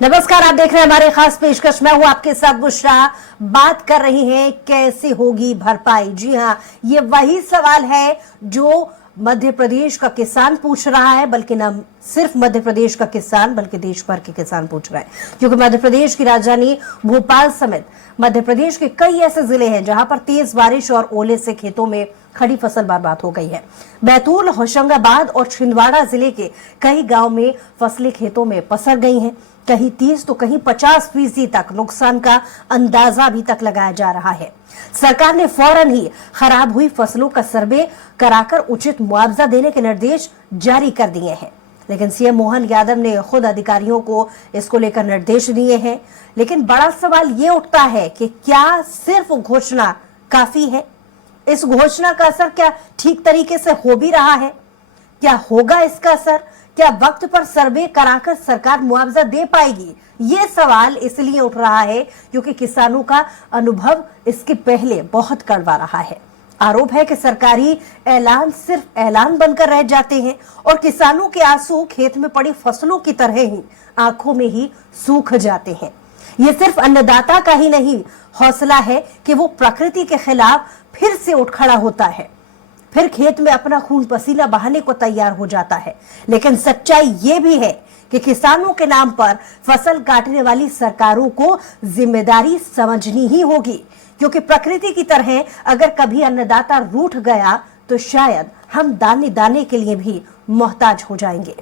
नमस्कार, आप देख रहे हैं हमारे खास पेशकश। मैं हूं आपके साथ बुशरा। बात कर रही हैं कैसे होगी भरपाई। जी हां, ये वही सवाल है जो मध्य प्रदेश का किसान पूछ रहा है, बल्कि न सिर्फ मध्य प्रदेश का किसान बल्कि देश भर के किसान पूछ रहे हैं। क्योंकि मध्य प्रदेश की राजधानी भोपाल समेत मध्य प्रदेश के कई ऐसे जिले हैं जहां पर तेज बारिश और ओले से खेतों में खड़ी फसल बर्बाद हो गई है। बैतूल, होशंगाबाद और छिंदवाड़ा जिले के कई गांव में फसलें खेतों में पसर गई हैं। कहीं 30 तो कहीं 50% तक नुकसान का अंदाजा अभी तक लगाया जा रहा है। सरकार ने फौरन ही खराब हुई फसलों का सर्वे कराकर उचित मुआवजा देने के निर्देश जारी कर दिए हैं, लेकिन सीएम मोहन यादव ने खुद अधिकारियों को इसको लेकर निर्देश दिए हैं। लेकिन बड़ा सवाल ये उठता है कि क्या सिर्फ घोषणा काफी है? इस घोषणा का असर क्या ठीक तरीके से हो भी रहा है? क्या होगा इसका असर? क्या वक्त पर सर्वे कराकर सरकार मुआवजा दे पाएगी? ये सवाल इसलिए उठ रहा है क्योंकि किसानों का अनुभव इसके पहले बहुत कड़वा रहा है। आरोप है कि सरकारी ऐलान सिर्फ ऐलान बनकर रह जाते हैं और किसानों के आंसू खेत में पड़ी फसलों की तरह ही आंखों में ही सूख जाते हैं। ये सिर्फ अन्नदाता का ही नहीं हौसला है कि वो प्रकृति के खिलाफ फिर से उठ खड़ा होता है, फिर खेत में अपना खून पसीना बहाने को तैयार हो जाता है। लेकिन सच्चाई ये भी है कि किसानों के नाम पर फसल काटने वाली सरकारों को जिम्मेदारी समझनी ही होगी, क्योंकि प्रकृति की तरह अगर कभी अन्नदाता रूठ गया तो शायद हम दाने दाने के लिए भी मोहताज हो जाएंगे।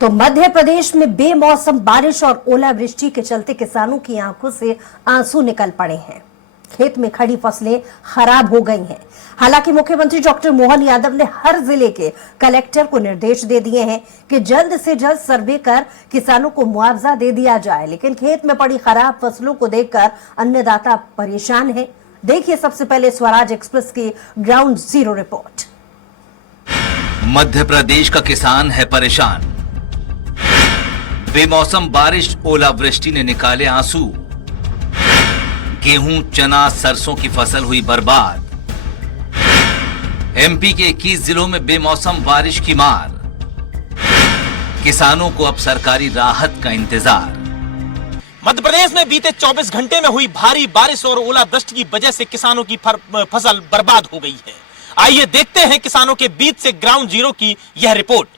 तो मध्य प्रदेश में बेमौसम बारिश और ओलावृष्टि के चलते किसानों की आंखों से आंसू निकल पड़े हैं। खेत में खड़ी फसलें खराब हो गई हैं। हालांकि मुख्यमंत्री डॉक्टर मोहन यादव ने हर जिले के कलेक्टर को निर्देश दे दिए हैं कि जल्द से जल्द सर्वे कर किसानों को मुआवजा दे दिया जाए, लेकिन खेत में पड़ी खराब फसलों को देखकर अन्नदाता परेशान है। देखिए सबसे पहले स्वराज एक्सप्रेस की ground zero report. Madhya Pradesh का किसान है परेशान। बेमौसम बारिश ओलावृष्टि ने निकाले आंसू। गेहूं, चना, सरसों की फसल हुई बर्बाद। एमपी के 21 जिलों में बेमौसम बारिश की मार। किसानों को अब सरकारी राहत का इंतजार। मध्य प्रदेश में बीते 24 घंटे में हुई भारी बारिश और ओलावृष्टि की वजह से किसानों की फसल बर्बाद हो गई है। आइए देखते हैं किसानों के बीच से ग्राउंड जीरो की यह रिपोर्ट।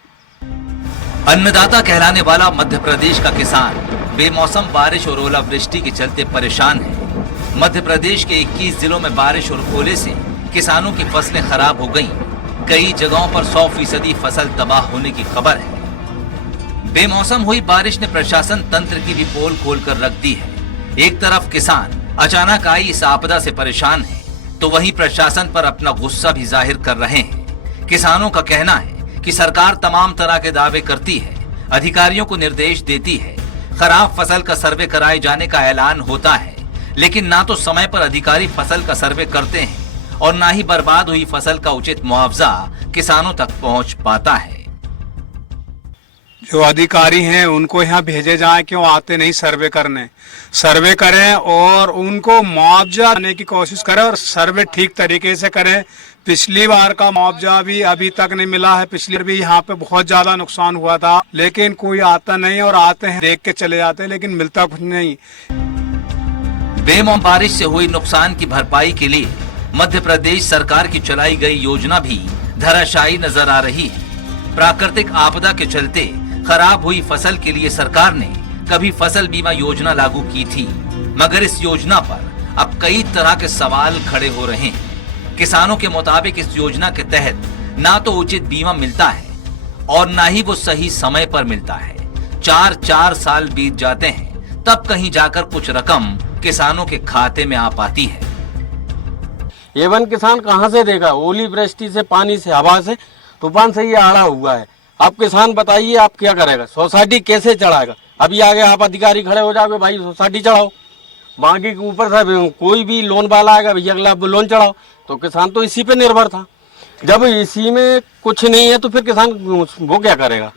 अन्नदाता कहलाने वाला मध्य प्रदेश का किसान बेमौसम बारिश और ओलावृष्टि के चलते परेशान है। मध्य प्रदेश के 21 जिलों में बारिश और ओले से किसानों की फसलें खराब हो गईं। कई जगहों पर 100% फसल तबाह होने की खबर है। बेमौसम हुई बारिश ने प्रशासन तंत्र की भी पोल खोल कर रख दी है। एक तरफ किसान अचानक आई इस आपदा से परेशान है, तो वहीं प्रशासन पर अपना गुस्सा भी जाहिर कर रहे हैं। किसानों का कहना है कि सरकार तमाम तरह के दावे करती है, अधिकारियों को निर्देश देती है, खराब फसल का सर्वे कराए जाने का ऐलान होता है, लेकिन ना तो समय पर अधिकारी फसल का सर्वे करते हैं और ना ही बर्बाद हुई फसल का उचित मुआवजा किसानों तक पहुंच पाता है। जो अधिकारी हैं उनको यहाँ भेजे जाए, क्यों आते नहीं सर्वे करने? सर्वे करें और उनको मुआवजा देने की कोशिश करें और सर्वे ठीक तरीके से करें। पिछली बार का मुआवजा भी अभी तक नहीं मिला है। पिछली बार भी यहाँ पे बहुत ज्यादा नुकसान हुआ था, लेकिन कोई आता नहीं और आते हैं देख के चले जाते हैं, लेकिन मिलता कुछ नहीं। बेमौसम बारिश से हुई नुकसान की भरपाई के लिए मध्य प्रदेश सरकार की चलाई गई योजना भी धराशायी नजर आ रही है। प्राकृतिक आपदा के चलते खराब हुई फसल के लिए सरकार ने कभी फसल बीमा योजना लागू की थी, मगर इस योजना पर अब कई तरह के सवाल खड़े हो रहे हैं। किसानों के मुताबिक इस योजना के तहत ना तो उचित बीमा मिलता है और ना ही वो सही समय पर मिलता है। 4 साल बीत जाते हैं, तब कहीं जाकर कुछ रकम किसानों के खाते में आ पाती है। एवन किसान कहाँ से देगा? ओली वृष्टि से, पानी से, हवा से, तूफान से ये आड़ा हुआ है। आप किसान बताइए आप क्या करेगा? सोसाइटी कैसे चढ़ाएगा? अभी आगे आप अधिकारी खड़े हो जाओगे, भाई सोसाइटी चढ़ाओ, बाकी के ऊपर से कोई भी लोन वाला आएगा, भैया अगला लोन चढ़ाओ। तो किसान तो इसी पे निर्भर था। जब इसी में कुछ नहीं है तो फिर किसान वो क्या करेगा?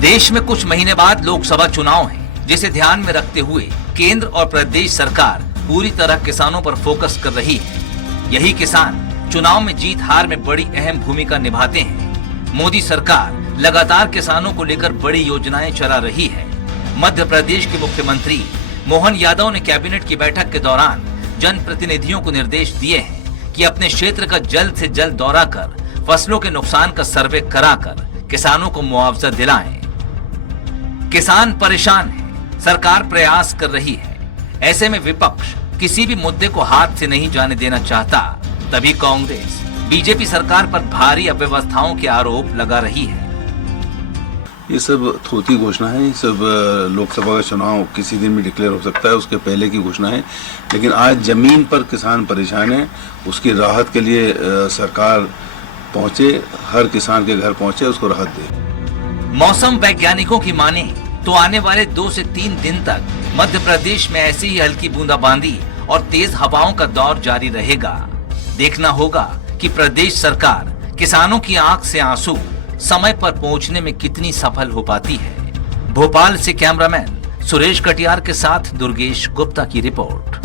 देश में कुछ महीने बाद लोकसभा चुनाव है, जिसे ध्यान में रखते हुए केंद्र और प्रदेश सरकार पूरी तरह किसानों पर फोकस कर रही है। यही किसान चुनाव में जीत हार में बड़ी अहम भूमिका निभाते हैं। मोदी सरकार लगातार किसानों को लेकर बड़ी योजनाएं चला रही है। मध्य प्रदेश के मुख्यमंत्री मोहन यादव ने कैबिनेट की बैठक के दौरान जनप्रतिनिधियों को निर्देश दिए हैं कि अपने क्षेत्र का जल्द से जल्द दौरा कर फसलों के नुकसान का सर्वे कराकर किसानों को मुआवजा दिलाएं। किसान परेशान है, सरकार प्रयास कर रही है। ऐसे में विपक्ष किसी भी मुद्दे को हाथ से नहीं जाने देना चाहता, तभी कांग्रेस बीजेपी सरकार पर भारी अव्यवस्थाओं के आरोप लगा रही है। ये सब थोती घोषणा है। ये सब लोकसभा का चुनाव किसी दिन भी डिक्लेयर हो सकता है, उसके पहले की घोषणा है। लेकिन आज जमीन पर किसान परेशान है, उसकी राहत के लिए सरकार पहुंचे, हर किसान के घर पहुंचे, उसको राहत दे। मौसम वैज्ञानिकों की माने तो आने वाले 2 से 3 दिन तक मध्य प्रदेश में ऐसी ही हल्की बूंदाबांदी और तेज हवाओं का दौर जारी रहेगा। देखना होगा कि प्रदेश सरकार किसानों की आंख से आंसू समय पर पहुंचने में कितनी सफल हो पाती है। भोपाल से कैमरामैन सुरेश कटियार के साथ दुर्गेश गुप्ता की रिपोर्ट।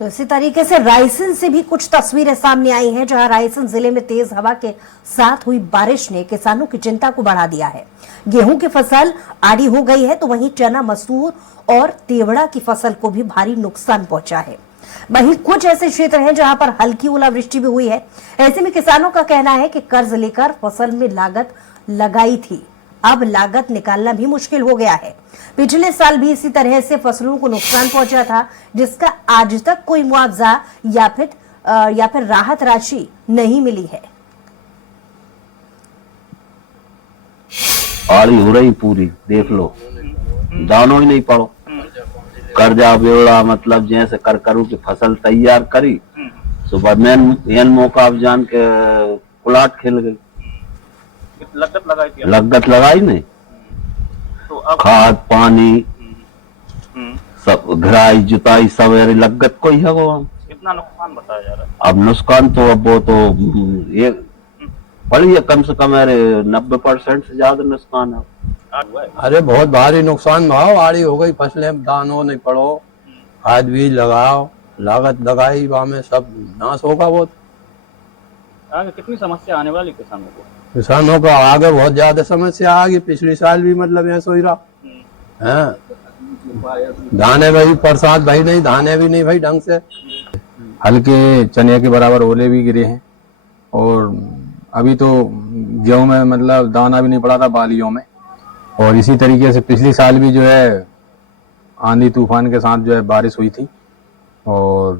तो इसी तरीके से रायसेन से भी कुछ तस्वीरें सामने आई हैं, जहां रायसेन जिले में तेज हवा के साथ हुई बारिश ने किसानों की चिंता को बढ़ा दिया है। गेहूं की फसल आड़ी हो गई है, तो वहीं चना, मसूर और तेवड़ा की फसल को भी भारी नुकसान पहुंचा है। वहीं कुछ ऐसे क्षेत्र हैं जहां पर हल्की ओलावृष्टि भी हुई है। ऐसे में किसानों का कहना है कि कर्ज लेकर फसल में लागत लगाई थी, अब लागत निकालना भी मुश्किल हो गया है। पिछले साल भी इसी तरह से फसलों को नुकसान पहुंचा था, जिसका आज तक कोई मुआवजा या फिर राहत राशि नहीं मिली है। आड़ी हो रही पूरी, देख लो, दानों ही नहीं पड़ो। कर्जा बेवड़ा मतलब जैसे कर करू की फसल तैयार करी, सुबह मेन मौका अब जान के कुलाट खेल गई। लागत लगाई नहीं, तो अब खाद पानी सब घराई जुताई सब लागत कोई है वो। कितना नुकसान बताया जा रहा है? अब नुकसान तो अब वो तो ये पड़ी है, कम से कम 90% से ज्यादा नुकसान है। अरे बहुत भारी नुकसान भाव, आड़ी हो गई फसलें, दानों नहीं पड़ो, खाद बीज लगाओ, लागत लगाई वहाँ में सब नाश होगा। बहुत आगे कितनी समस्या आने वाली किसानों को? किसानों को आगे बहुत ज्यादा समस्या आ गई। पिछले साल भी मतलब ऐसा ही रहा है। दाने भाई बरसात भाई नहीं, दाने भी नहीं भाई ढंग से। हल्के चने के बराबर ओले भी गिरे हैं और अभी तो गेहूं में मतलब दाना भी नहीं पड़ा था बालियों में। और इसी तरीके से पिछले साल भी जो है आंधी तूफान के साथ जो है बारिश हुई थी और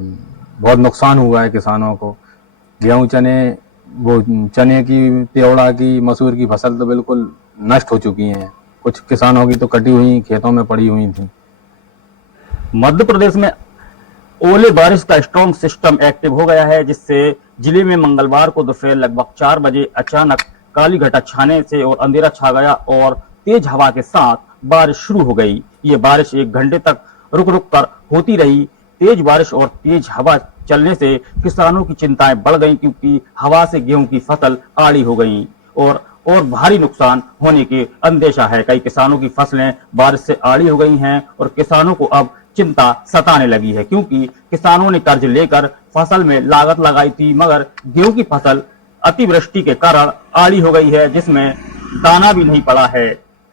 बहुत नुकसान हुआ है किसानों को। गेहूं चने की, तेवड़ा की, मसूर की फसल तो बिल्कुल नष्ट हो चुकी हैं। कुछ किसानों की तो कटी हुई खेतों में पड़ी हुई थी। मध्य प्रदेश में ओले बारिश का स्ट्रॉन्ग सिस्टम एक्टिव हो गया है, जिससे जिले में मंगलवार को दोपहर लगभग 4 बजे अचानक काली घटा छाने से और अंधेरा छा गया और तेज हवा के साथ बारिश शुरू हो गई। ये बारिश 1 घंटे तक रुक रुक कर होती रही। तेज बारिश और तेज हवा चलने से किसानों की चिंताएं बढ़ गईं, क्योंकि हवा से गेहूं की फसल आड़ी हो गई और भारी नुकसान होने के अंदेशा है। कई किसानों की फसलें बारिश से आड़ी हो गई हैं और किसानों को अब चिंता सताने लगी है, क्योंकि किसानों ने कर्ज लेकर फसल में लागत लगाई थी, मगर गेहूं की फसल अतिवृष्टि के कारण आड़ी हो गई है, जिसमें दाना भी नहीं पड़ा है।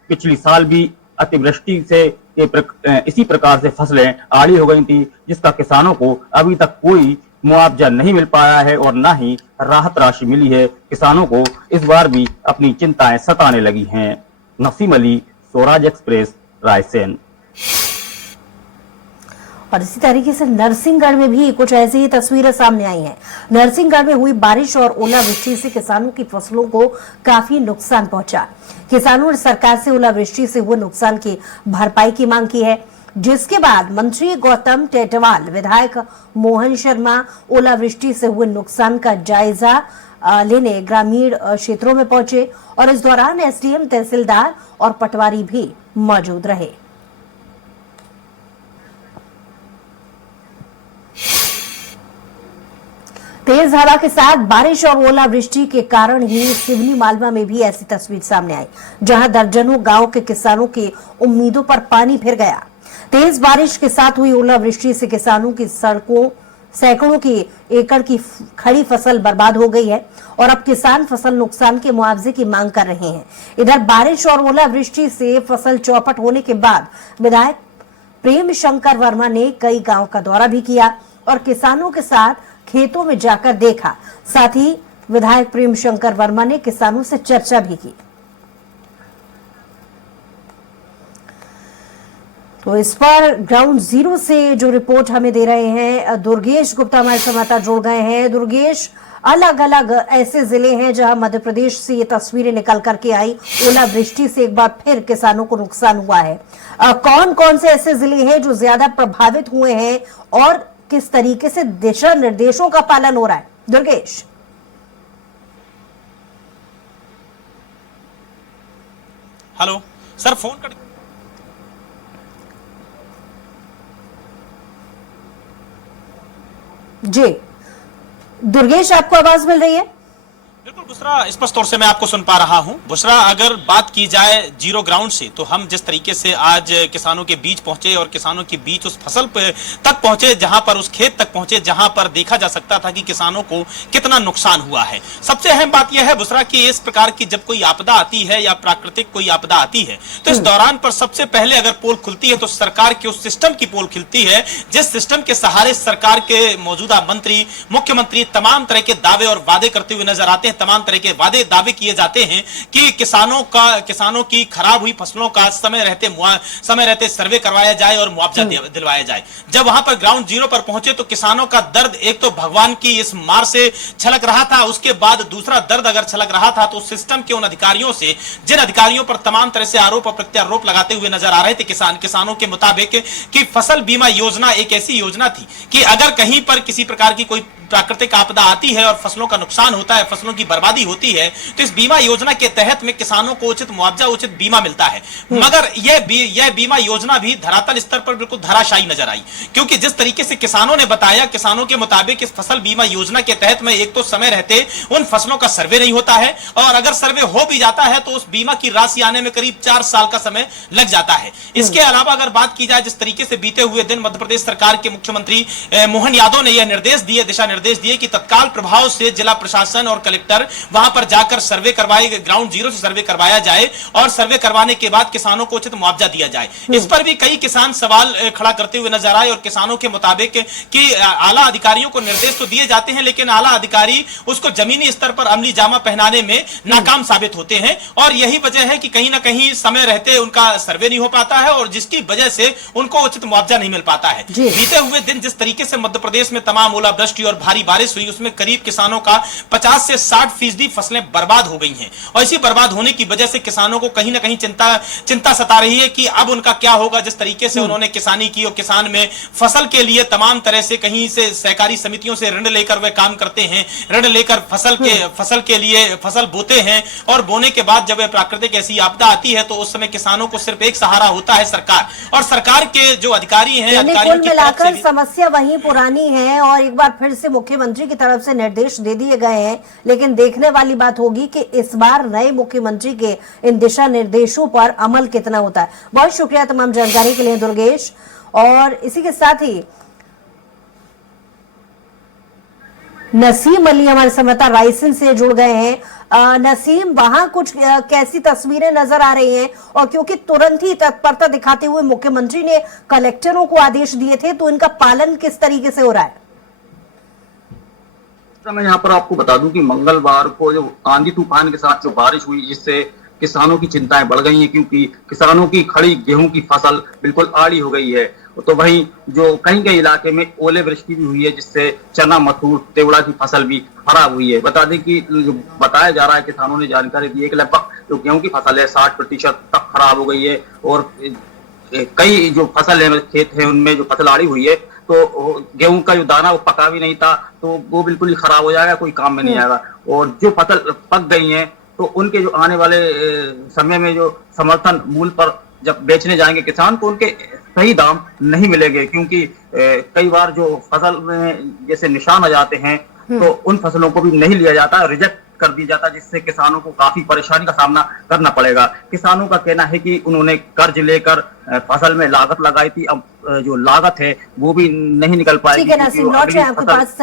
पिछली साल भी अतिवृष्टि से इसी प्रकार से फसलें आड़ी हो गई थी, जिसका किसानों को अभी तक कोई मुआवजा नहीं मिल पाया है और न ही राहत राशि मिली है। किसानों को इस बार भी अपनी चिंताएं सताने लगी हैं। नसीम अली, स्वराज एक्सप्रेस, रायसेन। और इसी तरीके से नरसिंहगढ़ में भी कुछ ऐसी ही तस्वीरें सामने आई हैं। नरसिंहगढ़ में हुई बारिश और ओलावृष्टि से किसानों की फसलों को काफी नुकसान पहुंचा। किसानों ने सरकार से ओलावृष्टि से हुए नुकसान की भरपाई की मांग की है। जिसके बाद मंत्री गौतम टेटवाल, विधायक मोहन शर्मा ओलावृष्टि से हुए नुकसान का जायजा लेने ग्रामीण क्षेत्रों में पहुंचे और इस दौरान एसडीएम, तहसीलदार और पटवारी भी मौजूद रहे। तेज हवा के साथ बारिश और ओलावृष्टि के कारण ही सिवनी मालवा में भी ऐसी तस्वीर सामने आई, जहां दर्जनों गांव के किसानों की उम्मीदों पर पानी फिर गया। तेज बारिश के साथ हुई ओलावृष्टि से किसानों की सड़कों सैकड़ों की एकड़ की खड़ी फसल बर्बाद हो गई है और अब किसान फसल नुकसान के मुआवजे की मांग कर रहे हैं। इधर बारिश और ओलावृष्टि से फसल चौपट होने के बाद विधायक प्रेम शंकर वर्मा ने कई गांव का दौरा भी किया और किसानों के साथ खेतों में जाकर देखा। साथ ही विधायक प्रेम शंकर वर्मा ने किसानों से चर्चा भी की। तो इस पर ग्राउंड जीरो से जो रिपोर्ट हमें दे रहे हैं दुर्गेश गुप्ता हमारे संवाददाता जुड़ गए हैं। दुर्गेश, अलग अलग ऐसे जिले हैं जहां मध्य प्रदेश से ये तस्वीरें निकल करके आई, ओलावृष्टि से एक बार फिर किसानों को नुकसान हुआ है। कौन कौन से ऐसे जिले हैं जो ज्यादा प्रभावित हुए हैं और किस तरीके से दिशा निर्देशों का पालन हो रहा है? दुर्गेश, हेलो सर, फोन कर जी दुर्गेश, आपको आवाज मिल रही है? बिल्कुल बुशरा, स्पष्ट तौर से मैं आपको सुन पा रहा हूं। बुशरा, अगर बात की जाए जीरो ग्राउंड से, तो हम जिस तरीके से आज किसानों के बीच पहुंचे और किसानों के बीच उस फसल तक पहुंचे, जहां पर उस खेत तक पहुंचे जहां पर देखा जा सकता था कि किसानों को कितना नुकसान हुआ है। सबसे अहम बात यह है बुशरा कि इस प्रकार की जब कोई आपदा आती है या प्राकृतिक कोई आपदा आती है तो इस दौरान पर सबसे पहले अगर पोल खुलती है तो सरकार के उस सिस्टम की पोल खुलती है जिस सिस्टम के सहारे सरकार के मौजूदा मंत्री, मुख्यमंत्री तमाम तरह के दावे और वादे करते हुए नजर आते हैं। तमाम तरह के दावे किए जाते हैं कि किसानों की खराब हुई फसलों का समय रहते सर्वे करवाया जाए और मुआवजा दिलवाया जाए। जब वहां पर ग्राउंड जीरो पर पहुंचे तो किसानों का दर्द एक तो भगवान की इस मार से छलक रहा था, उसके बाद दूसरा दर्द अगर छलक रहा था तो सिस्टम के उन अधिकारियों से, जिन अधिकारियों पर तमाम तरह से आरोप और प्रत्यारोप लगाते हुए नजर आ रहे थे किसानों के मुताबिक कि फसल बीमा योजना एक ऐसी योजना थी कि अगर कहीं पर किसी प्रकार की कोई प्राकृतिक आपदा आती है और फसलों का नुकसान होता है, फसलों की बर्बादी होती है, तो इस बीमा योजना के तहत में किसानों को उचित मुआवजा, उचित बीमा मिलता है। मगर यह बीमा योजना भी धरातल स्तर पर बिल्कुल धराशायी नजर आई, क्योंकि जिस तरीके से किसानों ने बताया, किसानों के मुताबिक इस फसल बीमा योजना के तहत में एक तो समय रहते उन फसलों का सर्वे नहीं होता है और अगर सर्वे हो भी जाता है तो उस बीमा की राशि आने में करीब 4 साल का समय लग जाता है। इसके अलावा अगर बात की जाए जिस तरीके से बीते हुए दिन मध्य प्रदेश सरकार के मुख्यमंत्री मोहन यादव ने यह दिशा निर्देश दिए कि तत्काल प्रभाव से जिला प्रशासन और कलेक्टर वहां पर जाकर सर्वे करवाए, ग्राउंड जीरो से सर्वे करवाया जाए और सर्वे करवाने के बाद किसानों को उचित मुआवजा दिया जाए। इस पर भी कई किसान सवाल खड़ा करते हुए नजर आए और किसानों के मुताबिक कि आला अधिकारियों को निर्देश तो दिए जाते हैं लेकिन आला अधिकारी उसको जमीनी स्तर पर अमली जामा पहनाने में नाकाम साबित होते हैं और यही वजह है कि कहीं ना कहीं समय रहते उनका सर्वे नहीं हो पाता है और जिसकी वजह से उनको उचित मुआवजा नहीं मिल पाता है। बीते हुए दिन जिस तरीके से मध्य प्रदेश में तमाम ओलावृष्टि और भारी बारिश हुई उसमें करीब किसानों का 50 से 60% फसलें बर्बाद हो गई हैं और इसी बर्बाद होने की वजह से किसानों को कहीं ना कहीं चिंता सता रही है कि अब उनका क्या होगा। जिस तरीके से उन्होंने किसानी की और किसान में फसल के लिए तमाम तरह से कहीं से सहकारी समितियों से ऋण लेकर वे काम करते हैं, ऋण लेकर फसल के लिए फसल बोते हैं और बोने के बाद जब प्राकृतिक ऐसी आपदा आती है तो उस समय किसानों को सिर्फ एक सहारा होता है सरकार, और सरकार के जो अधिकारी हैं, कुल मिलाकर समस्या वही पुरानी है और एक बार फिर से मुख्यमंत्री की तरफ से निर्देश दे दिए गए हैं, लेकिन देखने वाली बात होगी कि इस बार नए मुख्यमंत्री के इन दिशा निर्देशों पर अमल कितना होता है। बहुत शुक्रिया तमाम जानकारी के लिए दुर्गेश। और इसी के साथ ही नसीम अली हमारे संवाददाता रायसेन से जुड़ गए हैं। नसीम, वहां कुछ कैसी तस्वीरें नजर आ रही हैं और क्योंकि तुरंत ही तत्परता दिखाते हुए मुख्यमंत्री ने कलेक्टरों को आदेश दिए थे तो इनका पालन किस तरीके से हो रहा है? मैं यहाँ पर आपको बता दूं कि मंगलवार को जो आंधी तूफान के साथ जो बारिश हुई जिससे किसानों की चिंताएं बढ़ गई हैं, क्योंकि किसानों की खड़ी गेहूं की फसल बिल्कुल आड़ी हो गई है। तो वहीं जो कहीं कहीं इलाके में ओले वृष्टि भी हुई है जिससे चना, मसूर, तेवड़ा की फसल भी खराब हुई है। बता दें कि जो बताया जा रहा है, किसानों ने जानकारी दी है कि लगभग जो गेहूं की फसल है 60% तक खराब हो गई है और कई जो फसल है खेत है उनमें जो फसल आड़ी हुई है, तो गेहूं का जो दाना वो पका भी नहीं था, तो वो बिल्कुल ही खराब हो जाएगा, कोई काम में नहीं आएगा। और जो फसल पक गई है तो उनके जो आने वाले समय में जो समर्थन मूल्य पर जब बेचने जाएंगे किसान, तो उनके सही दाम नहीं मिलेंगे, क्योंकि कई बार जो फसल में जैसे निशान आ जाते हैं तो उन फसलों को भी नहीं लिया जाता, रिजेक्ट कर दी जाता, जिससे किसानों को काफी परेशानी का सामना करना पड़ेगा। किसानों का कहना है कि उन्होंने कर्ज लेकर फसल में लागत लगाई थी, अब जो लागत है वो भी नहीं निकल पाएगी। ठीक है नासिर, लौट जाए आपके पास।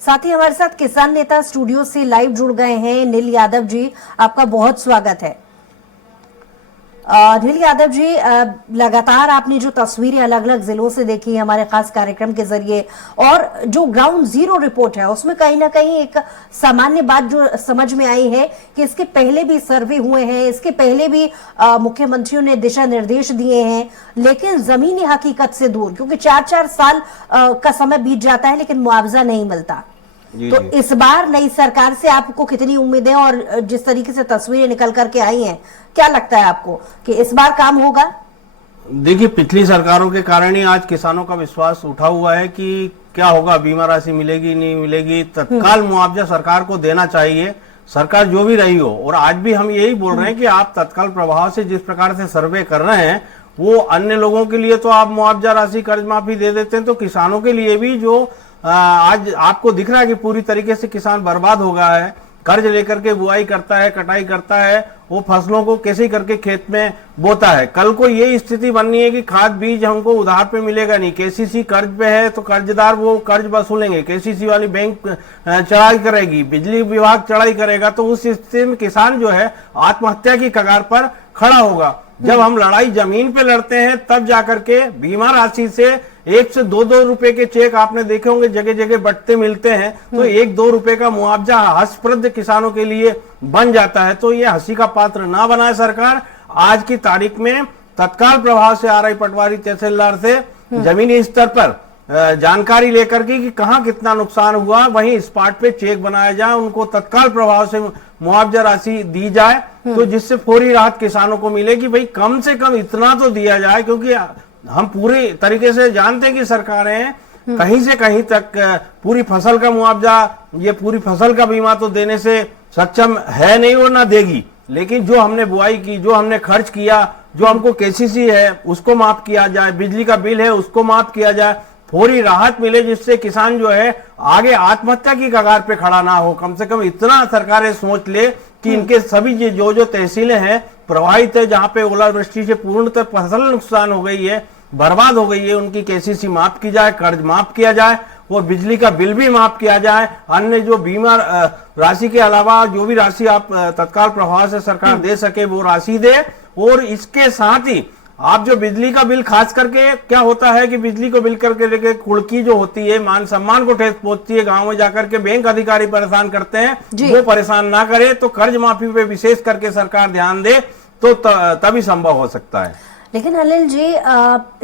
साथ ही हमारे साथ किसान नेता स्टूडियो से लाइव जुड़ गए हैं नील यादव जी, आपका बहुत स्वागत है। नील यादव जी, लगातार आपने जो तस्वीरें अलग अलग जिलों से देखी हमारे खास कार्यक्रम के जरिए, और जो ग्राउंड जीरो रिपोर्ट है उसमें कहीं ना कहीं एक सामान्य बात जो समझ में आई है कि इसके पहले भी सर्वे हुए हैं, इसके पहले भी मुख्यमंत्रियों ने दिशा निर्देश दिए हैं, लेकिन जमीनी हकीकत से दूर, क्योंकि 4-4 साल का समय बीत जाता है लेकिन मुआवजा नहीं मिलता। तो इस बार नई सरकार से आपको कितनी उम्मीदें, और जिस तरीके से तस्वीरें निकल करके आई हैं, क्या लगता है आपको कि इस बार काम होगा? देखिए, पिछली सरकारों के कारण ही आज किसानों का विश्वास उठा हुआ है कि क्या होगा, बीमा राशि मिलेगी नहीं मिलेगी, तत्काल मुआवजा सरकार को देना चाहिए, सरकार जो भी रही हो। और आज भी हम यही बोल रहे हैं कि आप तत्काल प्रभाव से जिस प्रकार से सर्वे कर रहे हैं, वो अन्य लोगों के लिए तो आप मुआवजा राशि कर्ज माफी दे देते हैं, तो किसानों के लिए भी जो आज आपको दिख रहा है कि पूरी तरीके से किसान बर्बाद हो गया है, कर्ज लेकर के बुआई करता है, कटाई करता है, वो फसलों को कैसे करके खेत में बोता है। कल को ये स्थिति बननी है कि खाद बीज हमको उधार पे मिलेगा नहीं, केसीसी कर्ज पे है तो कर्जदार वो कर्ज वसूलेंगे, केसीसी वाली बैंक चढ़ाई करेगी, बिजली विभाग चढ़ाई करेगा, तो उस स्थिति में किसान जो है आत्महत्या की कगार पर खड़ा होगा। जब हम लड़ाई जमीन पे लड़ते हैं तब जाकर के बीमा राशि से 1 से 2 रुपए के चेक आपने देखे होंगे जगह जगह बंटते मिलते हैं, तो 1-2 रुपए का मुआवजा हर्षप्रद किसानों के लिए बन जाता है। तो ये हंसी का पात्र ना बनाए सरकार। आज की तारीख में तत्काल प्रभाव से RI पटवारी तहसीलदार से जमीनी स्तर पर जानकारी लेकर के कि कहाँ कितना नुकसान हुआ, वहीं स्पॉट पे चेक बनाया जाए, उनको तत्काल प्रभाव से मुआवजा राशि दी जाए, तो जिससे फौरी राहत किसानों को मिले कि भाई कम से कम इतना तो दिया जाए। क्योंकि हम पूरी तरीके से जानते हैं कि सरकारें कहीं से कहीं तक पूरी फसल का मुआवजा, ये पूरी फसल का बीमा तो देने से सक्षम है नहीं और ना देगी, लेकिन जो हमने बुआई की, जो हमने खर्च किया, जो हमको केसीसी है उसको माफ किया जाए, बिजली का बिल है उसको माफ किया जाए, फौरी राहत मिले, जिससे किसान जो है आगे आत्महत्या की कगार पे खड़ा ना हो। कम से कम इतना सरकारें सोच ले कि इनके सभी जो तहसीलें हैं प्रभावित है, जहां पे ओलावृष्टि से पूर्णतः फसल नुकसान हो गई है, बर्बाद हो गई है, उनकी केसीसी माफ की जाए, कर्ज माफ किया जाए और बिजली का बिल भी माफ किया जाए। अन्य जो बीमा राशि के अलावा जो भी राशि आप तत्काल प्रभाव से सरकार दे सके वो राशि दे। और इसके साथ ही आप जो बिजली का बिल, खास करके क्या होता है कि बिजली को बिल करके लेके कुड़की जो होती है, मान सम्मान को ठेस पहुंचती है, गांव में जाकर के बैंक अधिकारी परेशान करते हैं, वो परेशान ना करे, तो कर्ज माफी पे विशेष करके सरकार ध्यान दे, तो तभी संभव हो सकता है। लेकिन अनिल जी,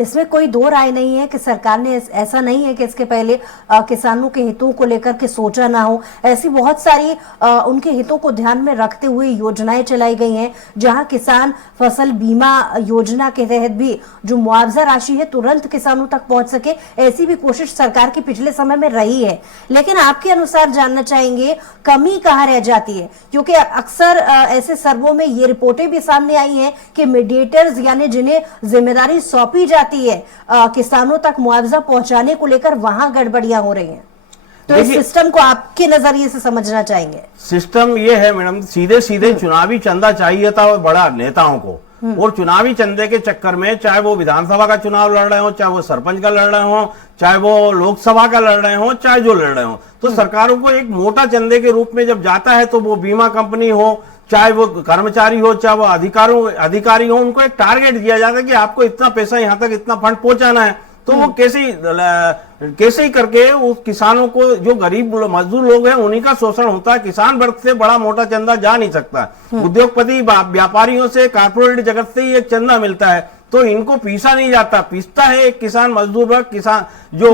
इसमें कोई दो राय नहीं है कि सरकार ने ऐसा नहीं है कि इसके पहले किसानों के हितों को लेकर के सोचा ना हो। ऐसी बहुत सारी उनके हितों को ध्यान में रखते हुए योजनाएं चलाई गई हैं, जहां किसान फसल बीमा योजना के तहत भी जो मुआवजा राशि है तुरंत किसानों तक पहुंच सके, ऐसी भी कोशिश सरकार की पिछले समय में रही है। लेकिन आपके अनुसार जानना चाहेंगे कमी कहाँ रह जाती है, क्योंकि अक्सर ऐसे सर्वों में ये रिपोर्टें भी सामने आई हैं कि मीडिएटर्स यानी जिन्हें जिम्मेदारी सौंपी जाती है किसानों तक मुआवजा पहुंचाने को लेकर, वहां गड़बड़ियां हो रही हैं। तो इस सिस्टम को आपके नजरिए से समझना चाहेंगे। सिस्टम ये है मैडम, सीधे सीधे चुनावी चंदा चाहिए था बड़ा नेताओं को, और चुनावी चंदे के चक्कर में चाहे वो विधानसभा का चुनाव लड़ रहे हो, चाहे वो सरपंच का लड़ रहे हो, चाहे वो लोकसभा का लड़ रहे हो, चाहे जो लड़ रहे हो, तो सरकारों को एक मोटा चंदे के रूप में जब जाता है, तो वो बीमा कंपनी हो, चाहे वो कर्मचारी हो, चाहे वो अधिकारी हो, उनको एक टारगेट दिया जाता है कि आपको इतना पैसा यहाँ तक, इतना फंड पहुंचाना है। तो वो कैसे ही करके उस किसानों को, जो गरीब मजदूर लोग हैं, उन्हीं का शोषण होता है। किसान वर्ग से बड़ा मोटा चंदा जा नहीं सकता। उद्योगपति व्यापारियों से, कारपोरेट जगत से ही एक चंदा मिलता है। तो इनको पीसा नहीं जाता, पीसता है एक किसान मजदूर वर्ग, किसान जो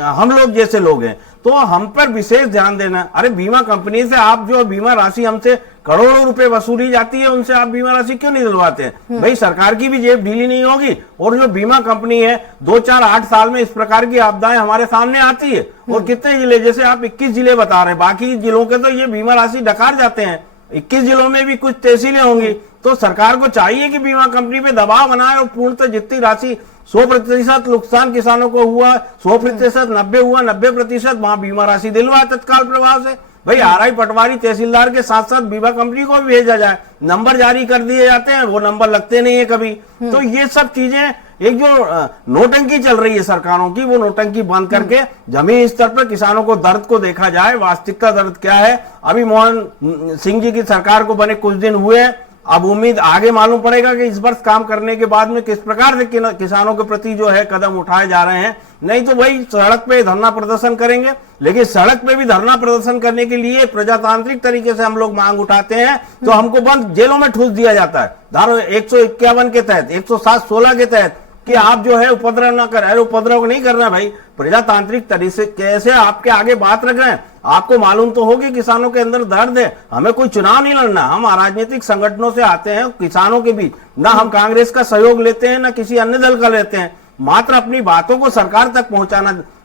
हम लोग जैसे लोग हैं। तो हम पर विशेष ध्यान देना। अरे बीमा कंपनी से आप जो बीमा राशि हमसे करोड़ों रुपए वसूली जाती है, उनसे आप बीमा राशि क्यों नहीं दिलवाते हैं? भाई सरकार की भी जेब ढीली नहीं होगी। और जो बीमा कंपनी है 2, 4, 8 साल में इस प्रकार की आपदाएं हमारे सामने आती है। और कितने जिले, जैसे आप 21 जिले बता रहे हैं, बाकी जिलों के तो ये बीमा राशि डकार जाते हैं। 21 जिलों में भी कुछ तहसीलें होंगी। तो सरकार को चाहिए कि बीमा कंपनी पे दबाव बनाए और पूर्णतः जितनी राशि 100% नुकसान किसानों को हुआ, 100% 90 हुआ, 90% वहां बीमा राशि दिलवाए तत्काल प्रभाव से। भाई आरआई पटवारी तहसीलदार के साथ साथ बीमा कंपनी को भी भेजा जाए। नंबर जारी कर दिए जाते हैं, वो नंबर लगते नहीं है कभी। तो ये सब चीजें, एक जो नोटंकी चल रही है सरकारों की, वो नोटंकी बंद करके जमीनी स्तर पर किसानों को दर्द को देखा जाए, वास्तविकता दर्द क्या है। अभी मोहन सिंह जी की सरकार को बने कुछ दिन हुए, अब उम्मीद आगे मालूम पड़ेगा कि इस वर्ष काम करने के बाद में किस प्रकार से किसानों के प्रति जो है कदम उठाए जा रहे हैं। नहीं तो वही सड़क पे धरना प्रदर्शन करेंगे। लेकिन सड़क पे भी धरना प्रदर्शन करने के लिए प्रजातांत्रिक तरीके से हम लोग मांग उठाते हैं तो हमको बंद जेलों में ठूस दिया जाता है। धारा 151 के तहत, 107-16 के तहत कि आप जो है उपद्रव ना करें। उपद्रव नहीं करना भाई, प्रजातांत्रिक तरीके से कैसे आपके आगे बात रख रहे हैं। आपको मालूम तो होगी किसानों के अंदर दर्द है। हमें कोई चुनाव नहीं लड़ना, हम राजनीतिक संगठनों से आते हैं किसानों के बीच। ना हम कांग्रेस का सहयोग लेते हैं, ना किसी अन्य दल का लेते हैं। मात्र अपनी बातों को सरकार तक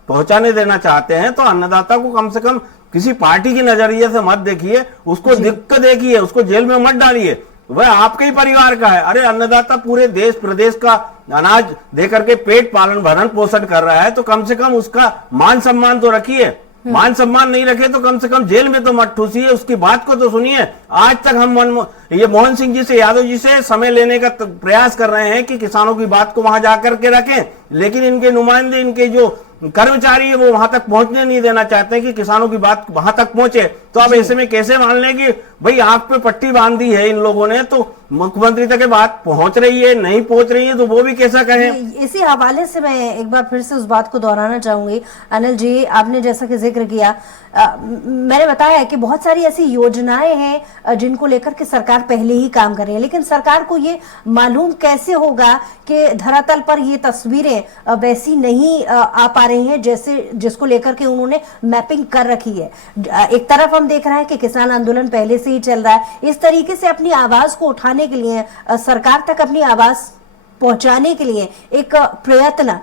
पहुंचाने देना चाहते हैं। तो अन्नदाता को कम से कम किसी पार्टी की नजरिए से मत देखिए, उसको दिक्कत देखिए, उसको जेल में मत डालिए। वह आपके ही परिवार का है। अरे अन्नदाता पूरे देश प्रदेश का अनाज देकर के पेट पालन भरण पोषण कर रहा है, तो कम से कम उसका मान सम्मान तो रखिए। मान सम्मान नहीं रखे तो कम से कम जेल में तो मत ठूसिए, उसकी बात को तो सुनिए। आज तक हम ये मोहन सिंह जी से, यादव जी से समय लेने का प्रयास कर रहे हैं कि किसानों की बात को वहां जाकर के रखें, लेकिन इनके नुमाइंदे, इनके जो कर्मचारी है वो वहां तक पहुंचने नहीं देना चाहते हैं कि किसानों की बात वहां तक पहुंचे। तो अब ऐसे में कैसे मान लें कि भाई आंख पे पट्टी बांध दी है इन लोगों ने, तो मुख्यमंत्री तक बात पहुंच रही है, नहीं पहुंच रही है, तो वो भी कैसा कहें। इसी हवाले से मैं एक बार फिर से उस बात को दोहराना चाहूंगी। अनिल जी, आपने जैसा कि जिक्र किया, मैंने बताया कि बहुत सारी ऐसी योजनाएं हैं जिनको लेकर के सरकार पहले ही काम कर रही है, लेकिन सरकार को ये मालूम कैसे होगा कि धरातल पर ये तस्वीरें वैसी नहीं आ पा रही हैं जैसे जिसको लेकर के उन्होंने मैपिंग कर रखी है। एक तरफ हम देख रहे हैं कि किसान आंदोलन पहले से ही चल रहा है। इस तरीके से अपनी आवाज को उठाने के लिए, सरकार तक अपनी आवाज पहुंचाने के लिए एक प्रयत्न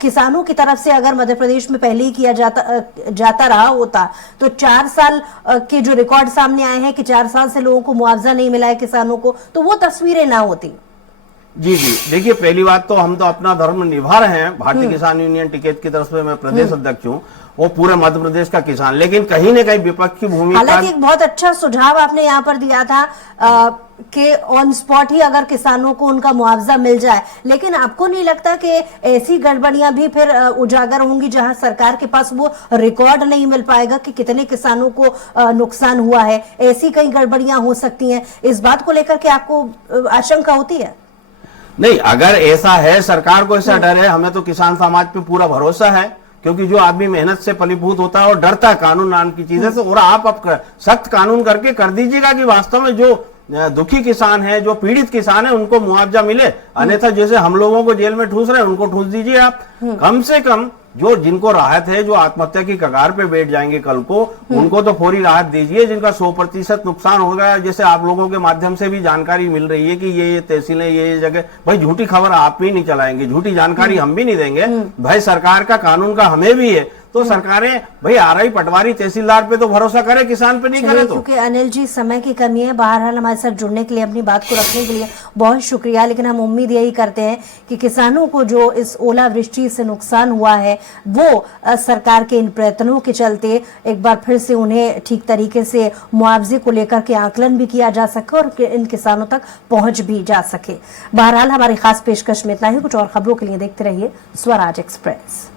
किसानों की तरफ से अगर मध्य प्रदेश में पहले ही किया जाता रहा होता, तो 4 साल के जो रिकॉर्ड सामने आए हैं कि 4 साल से लोगों को मुआवजा नहीं मिला है किसानों को, तो वो तस्वीरें ना होती। जी जी, देखिए पहली बात तो हम तो अपना धर्म निभा रहे हैं। भारतीय किसान यूनियन टिकैत की तरफ से मैं प्रदेश अध्यक्ष हूँ, वो पूरे मध्य प्रदेश का किसान, लेकिन कहीं न कहीं विपक्ष की भूमिका। हालांकि एक बहुत अच्छा सुझाव आपने यहाँ पर दिया था कि ऑन स्पॉट ही अगर किसानों को उनका मुआवजा मिल जाए, लेकिन आपको नहीं लगता कि ऐसी गड़बड़ियां भी फिर उजागर होंगी जहां सरकार के पास वो रिकॉर्ड नहीं मिल पाएगा कि कितने किसानों को नुकसान हुआ है? ऐसी कई गड़बड़ियां हो सकती हैं। इस बात को लेकर के आपको आशंका होती है? नहीं, अगर ऐसा है, सरकार को ऐसा डर है, हमें तो किसान समाज पे पूरा भरोसा है, क्योंकि जो आदमी मेहनत से फलीभूत होता है और डरता है कानून नाम की चीजें से, और आप अब सख्त कानून करके कर दीजिएगा कि वास्तव में जो दुखी किसान है, जो पीड़ित किसान है, उनको मुआवजा मिले। अन्यथा जैसे हम लोगों को जेल में ठूस रहे हैं, उनको ठूस दीजिए आप। कम से कम जो जिनको राहत है, जो आत्महत्या की कगार पे बैठ जाएंगे कल को, उनको तो फौरी राहत दीजिए। जिनका 100% नुकसान हो गया, जैसे आप लोगों के माध्यम से भी जानकारी मिल रही है कि ये तहसीलें, ये जगह, भाई झूठी खबर आप भी नहीं चलाएंगे, झूठी जानकारी हम भी नहीं देंगे। भाई सरकार का, कानून का हमें भी है, तो सरकारें भाई आरआई पटवारी तहसीलदार पे तो भरोसा करे, किसान पे नहीं करे। तो क्योंकि अनिल जी समय की कमी है, बहरहाल हमारे साथ जुड़ने के लिए, अपनी बात को रखने के लिए बहुत शुक्रिया। लेकिन हम उम्मीद यही करते हैं कि किसानों को जो इस ओलावृष्टि से नुकसान हुआ है वो सरकार के इन प्रयत्नों के चलते एक बार फिर से उन्हें ठीक तरीके से मुआवजे को लेकर के आकलन भी किया जा सके और इन किसानों तक पहुंच भी जा सके। बहरहाल हमारी खास पेशकश में इतना ही। कुछ और खबरों के लिए देखते रहिए स्वराज एक्सप्रेस।